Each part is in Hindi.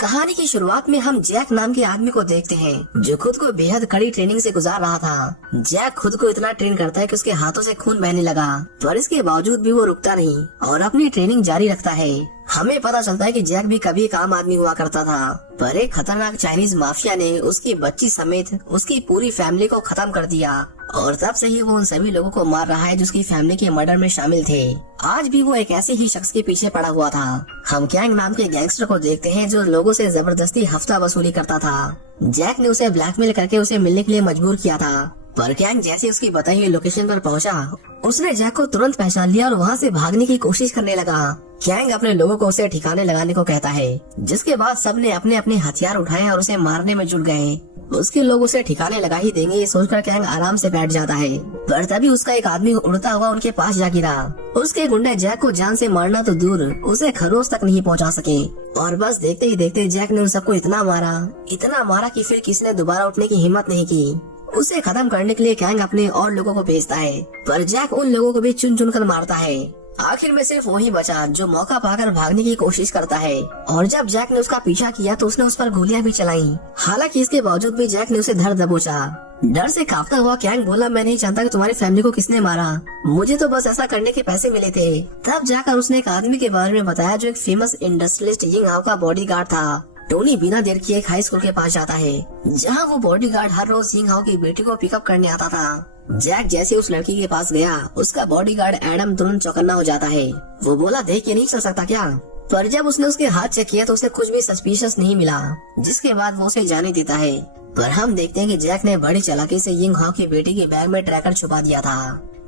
कहानी की शुरुआत में हम जैक नाम के आदमी को देखते हैं जो खुद को बेहद कड़ी ट्रेनिंग से गुजार रहा था। जैक खुद को इतना ट्रेन करता है कि उसके हाथों से खून बहने लगा, पर इसके बावजूद भी वो रुकता नहीं और अपनी ट्रेनिंग जारी रखता है। हमें पता चलता है कि जैक भी कभी एक आम आदमी हुआ करता था, पर एक खतरनाक चाइनीज माफिया ने उसकी बच्ची समेत उसकी पूरी फैमिली को खत्म कर दिया और तब से ही वो उन सभी लोगों को मार रहा है जो उसकी फैमिली के मर्डर में शामिल थे। आज भी वो एक ऐसे ही शख्स के पीछे पड़ा हुआ था। हम कैंग नाम के गैंगस्टर को देखते हैं जो लोगों से जबरदस्ती हफ्ता वसूली करता था। जैक ने उसे ब्लैकमेल करके उसे मिलने के लिए मजबूर किया था, पर कैंग जैसे उसकी बताई हुई लोकेशन पर पहुंचा, उसने जैक को तुरंत पहचान लिया और वहां से भागने की कोशिश करने लगा। कैंग अपने लोगों को उसे ठिकाने लगाने को कहता है, जिसके बाद सबने अपने अपने हथियार उठाए और उसे मारने में जुट गए। उसके लोग उसे ठिकाने लगा ही देंगे ये सोचकर कैंग आराम से बैठ जाता है, पर तभी उसका एक आदमी उड़ता हुआ उनके पास जा गिरा। उसके गुंडे जैक को जान से मारना तो दूर उसे खरोच तक नहीं पहुंचा सके और बस देखते ही देखते जैक ने उन सबको इतना मारा कि फिर किसी ने दोबारा उठने की हिम्मत नहीं की। उसे खत्म करने के लिए कैंग अपने और लोगों को भेजता है, पर जैक उन लोगों को भी चुन चुन कर मारता है। आखिर में सिर्फ वही बचा जो मौका पाकर भागने की कोशिश करता है, और जब जैक ने उसका पीछा किया तो उसने उस पर गोलियां भी चलाई। हालांकि इसके बावजूद भी जैक ने उसे धर दबोचा। डर से कांपता हुआ कैंग बोला, मैं नहीं जानता कि तुम्हारी फैमिली को किसने मारा, मुझे तो बस ऐसा करने के पैसे मिले थे। तब जाकर उसने एक आदमी के बारे में बताया जो एक फेमस इंडस्ट्रियलिस्ट यिंग हाओ का बॉडीगार्ड था। टोनी बिना देर किए एक हाई स्कूल के पास जाता है, जहां वो बॉडीगार्ड हर रोज यिंग हाओ की बेटी को पिकअप करने आता था। जैक जैसे उस लड़की के पास गया, उसका बॉडीगार्ड एडम तुरंत चौकन्ना हो जाता है। वो बोला, देख के नहीं चल सकता क्या? पर जब उसने उसके हाथ चेक किया तो उसे कुछ भी सस्पिशियस नहीं मिला, जिसके बाद वो उसे जाने देता है। पर हम देखते हैं कि जैक ने बड़ी चालाकी से यिंग हाओ की बेटी के बैग में ट्रैकर छुपा दिया था।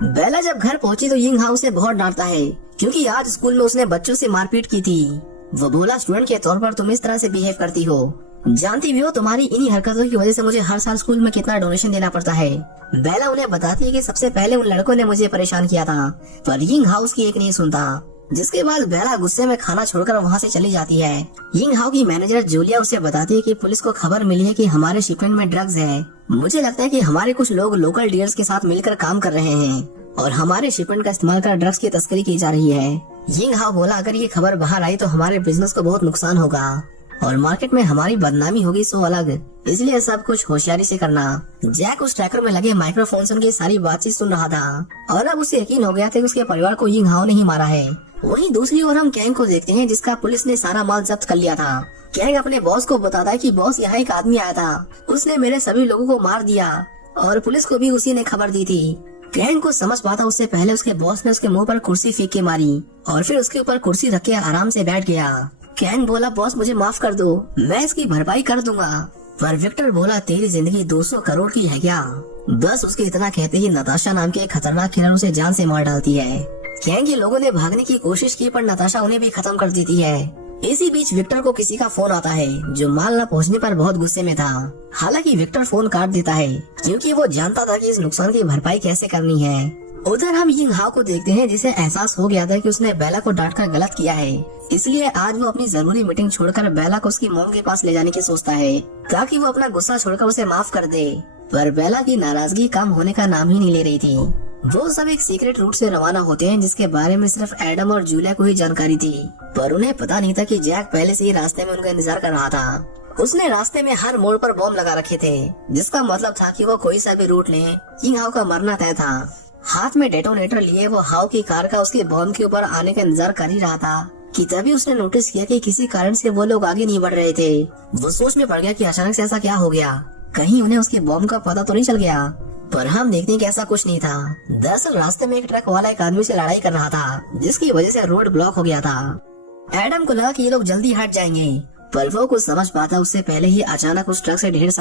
बेला जब घर पहुंची तो यिंग हाओ उसे बहुत डांटता है, क्योंकि आज स्कूल में उसने बच्चों से मारपीट की थी। वो बोला, स्टूडेंट के तौर पर तुम इस तरह से बिहेव करती हो, जानती भी हो तुम्हारी इन्हीं हरकतों की वजह से मुझे हर साल स्कूल में कितना डोनेशन देना पड़ता है। बेला उन्हें बताती है कि सबसे पहले उन लड़कों ने मुझे परेशान किया था, पर यिंग हाओ की एक नहीं सुनता। जिसके बाद बेला गुस्से में खाना छोड़कर वहाँ से चली जाती है। यिंग हाओ की मैनेजर जूलिया उसे बताती है कि पुलिस को खबर मिली है कि हमारे शिपमेंट में ड्रग्स है। मुझे लगता है कि हमारे कुछ लोग लोकल डीलर्स के साथ मिलकर काम कर रहे हैं और हमारे शिपमेंट का इस्तेमाल कर ड्रग्स की तस्करी की जा रही है। यिंग हाओ बोला, अगर ये खबर बाहर आई तो हमारे बिजनेस को बहुत नुकसान होगा और मार्केट में हमारी बदनामी होगी, सो अलग, इसलिए सब कुछ होशियारी से करना। जैक उस ट्रैकर में लगे माइक्रोफोन से उनकी सारी बातचीत सुन रहा था और अब उसे यकीन हो गया था कि उसके परिवार को यिंग हाओ ने ही मारा है। वहीं दूसरी ओर हम कैंग को देखते हैं, जिसका पुलिस ने सारा माल जब्त कर लिया था। कैंग अपने बॉस को बताता है कि बॉस, यहाँ एक आदमी आया था, उसने मेरे सभी लोगों को मार दिया और पुलिस को भी उसी ने खबर दी थी। कैंग को समझ पाता उससे पहले उसके बॉस ने उसके मुंह पर कुर्सी फेंक के मारी और फिर उसके ऊपर कुर्सी रख के आराम से बैठ गया। कैंग बोला, बॉस मुझे माफ कर दो, मैं इसकी भरपाई कर दूंगा। पर विक्टर बोला, तेरी जिंदगी 200 करोड़ की है क्या? बस उसके इतना कहते ही नताशा नाम के एक खतरनाक किलर उसे जान से मार डालती है। कैंग के लोगों ने भागने की कोशिश की, पर नताशा उन्हें भी खत्म कर देती है। इसी बीच विक्टर को किसी का फोन आता है, जो माल न पहुंचने पर बहुत गुस्से में था। हालांकि विक्टर फोन काट देता है, क्योंकि वो जानता था कि इस नुकसान की भरपाई कैसे करनी है। उधर हम यिंग हाओ को देखते हैं, जिसे एहसास हो गया था कि उसने बेला को डांटकर गलत किया है, इसलिए आज वो अपनी जरूरी मीटिंग छोड़कर बेला को उसकी मॉम के पास ले जाने की सोचता है, ताकि वो अपना गुस्सा छोड़कर उसे माफ कर दे। पर बेला की नाराजगी कम होने का नाम ही नहीं ले रही थी। वो सब एक सीक्रेट रूट से रवाना होते हैं, जिसके बारे में सिर्फ एडम और जूलिया को ही जानकारी थी, पर उन्हें पता नहीं था कि जैक पहले से ही रास्ते में उनका इंतजार कर रहा था। उसने रास्ते में हर मोड़ पर बॉम्ब लगा रखे थे, जिसका मतलब था कि वो कोई सा भी रूट ले, यिंग हाओ का मरना तय था। हाथ में डेटोनेटर लिए वो हाओ की कार का उसके बॉम्ब के ऊपर आने का इंतजार कर ही रहा था कि तभी उसने नोटिस किया कि किसी कारण से वो लोग आगे नहीं बढ़ रहे थे। वो सोच में पड़ गया कि अचानक से ऐसा क्या हो गया, कहीं उन्हें उसके बॉम्ब का पता तो नहीं चल गया। पर हम देखते हैं कि ऐसा कुछ नहीं था। दरअसल रास्ते में एक ट्रक वाला एक आदमी से लड़ाई कर रहा था, जिसकी वजह से रोड ब्लॉक हो गया था। एडम को लगा कि ये लोग जल्दी हट जाएंगे, पर वो कुछ समझ पाता उससे पहले ही अचानक उस ट्रक से ढेर सारे